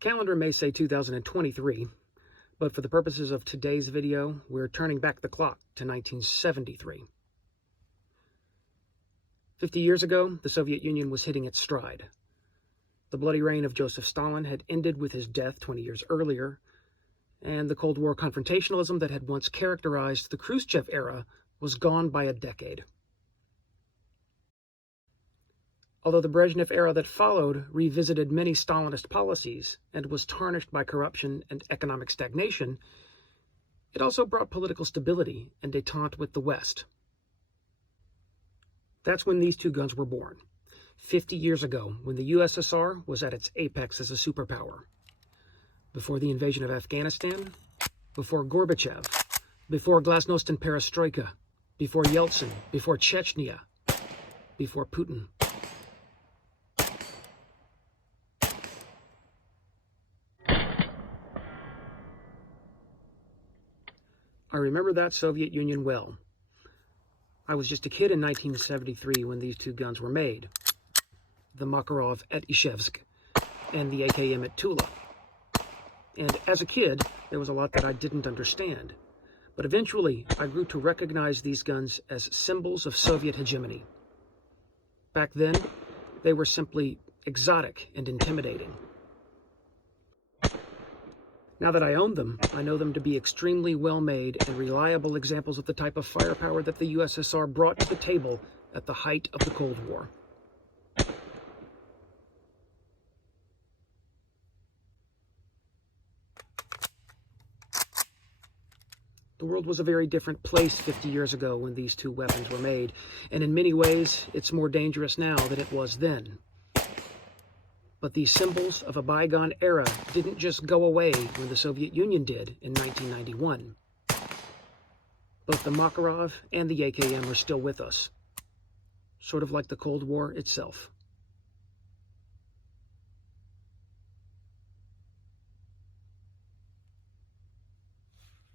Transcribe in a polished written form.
The calendar may say 2023, but for the purposes of today's video, we're turning back the clock to 1973. 50 years ago, the Soviet Union was hitting its stride. The bloody reign of Joseph Stalin had ended with his death 20 years earlier, and the Cold War confrontationalism that had once characterized the Khrushchev era was gone by a decade. Although the Brezhnev era that followed revisited many Stalinist policies and was tarnished by corruption and economic stagnation, it also brought political stability and détente with the West. That's when these two guns were born, 50 years ago, when the USSR was at its apex as a superpower. Before the invasion of Afghanistan, before Gorbachev, before Glasnost and Perestroika, before Yeltsin, before Chechnya, before Putin. I remember that Soviet Union well. I was just a kid in 1973 when these two guns were made, the Makarov at Izhevsk and the AKM at Tula. And as a kid, there was a lot that I didn't understand. But eventually, I grew to recognize these guns as symbols of Soviet hegemony. Back then, they were simply exotic and intimidating. Now that I own them, I know them to be extremely well-made and reliable examples of the type of firepower that the USSR brought to the table at the height of the Cold War. The world was a very different place 50 years ago when these two weapons were made, and in many ways, it's more dangerous now than it was then. But these symbols of a bygone era didn't just go away when the Soviet Union did in 1991. Both the Makarov and the AKM are still with us, sort of like the Cold War itself.